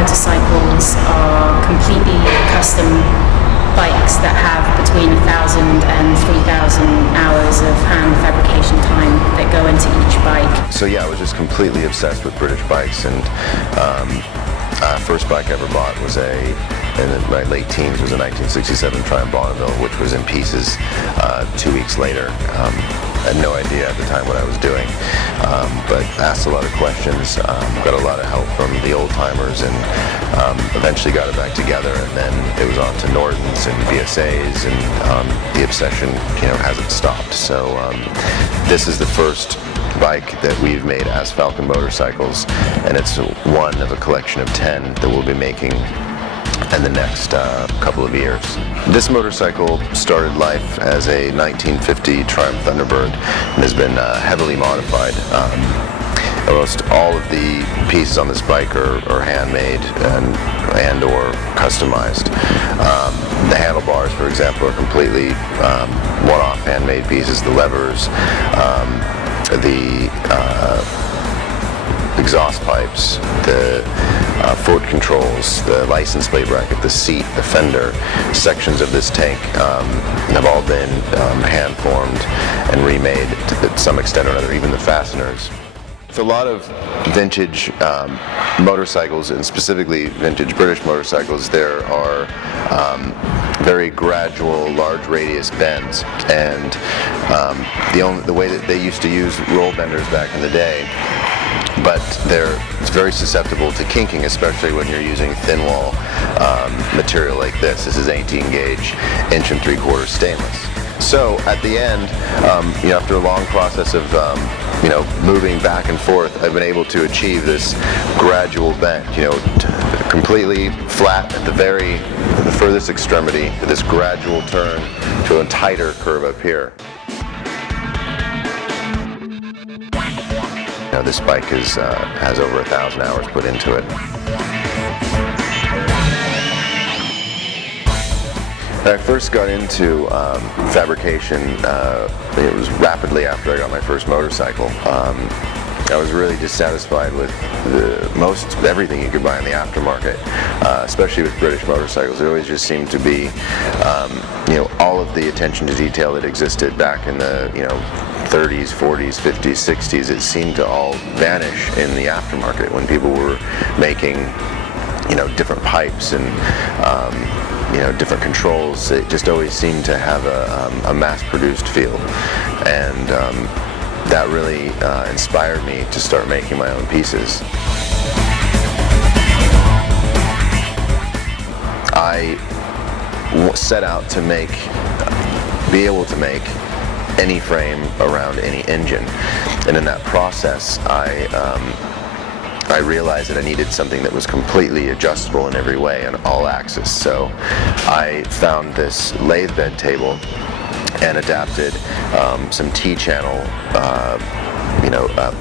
motorcycles are completely custom bikes that have between 1,000 and 3,000 hours of hand fabrication time that go into each bike. So yeah, I was just completely obsessed with British bikes, and first bike I ever bought was in my late teens, was a 1967 Triumph Bonneville, which was in pieces 2 weeks later. I had no idea at the time what I was doing, but asked a lot of questions, got a lot of help from the old timers, and eventually got it back together, and then it was on to Nordens and VSAs, and the obsession, hasn't stopped. So this is the first bike that we've made as Falcon Motorcycles, and it's one of a collection of 10 that we'll be making in the next couple of years. This motorcycle started life as a 1950 Triumph Thunderbird and has been heavily modified. Almost all of the pieces on this bike are handmade and or customized. The handlebars, for example, are completely one-off handmade pieces. The levers, the exhaust pipes, the foot controls, the license plate bracket, the seat, the fender, sections of this tank have all been hand formed and remade to some extent or another, even the fasteners. With a lot of vintage motorcycles, and specifically vintage British motorcycles, there are very gradual, large radius bends, and the way that they used to use roll benders back in the day, but it's very susceptible to kinking, especially when you're using thin wall material like this. This is 18 gauge, 1 3/4 stainless. So at the end, after a long process of moving back and forth, I've been able to achieve this gradual bend, completely flat at the furthest extremity, this gradual turn to a tighter curve up here. Now this bike has over 1,000 hours put into it. When I first got into fabrication, it was rapidly after I got my first motorcycle. I was really dissatisfied with most everything you could buy in the aftermarket, especially with British motorcycles. There always just seemed to be, all of the attention to detail that existed back in the, 30s, 40s, 50s, 60s. It seemed to all vanish in the aftermarket when people were making, different pipes and, different controls. It just always seemed to have a mass-produced feel, and that really inspired me to start making my own pieces. I set out to be able to make any frame around any engine, and in that process I realized that I needed something that was completely adjustable in every way on all axes. So I found this lathe bed table and adapted some T-channel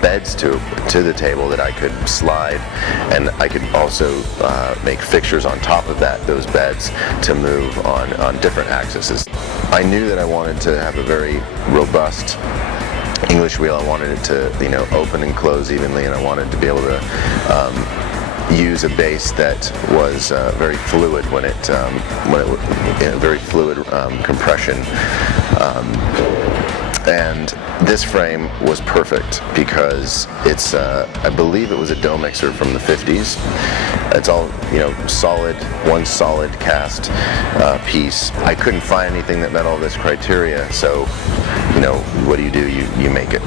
beds to the table that I could slide, and I could also make fixtures on top of those beds to move on different axes. I knew that I wanted to have a very robust English wheel. I wanted it to open and close evenly, and I wanted to be able to use a base that was very fluid when it very fluid compression, and this frame was perfect because it's I believe it was a dough mixer from the 50s. It's all solid, one solid cast piece. I couldn't find anything that met all this criteria, so what do? You make it.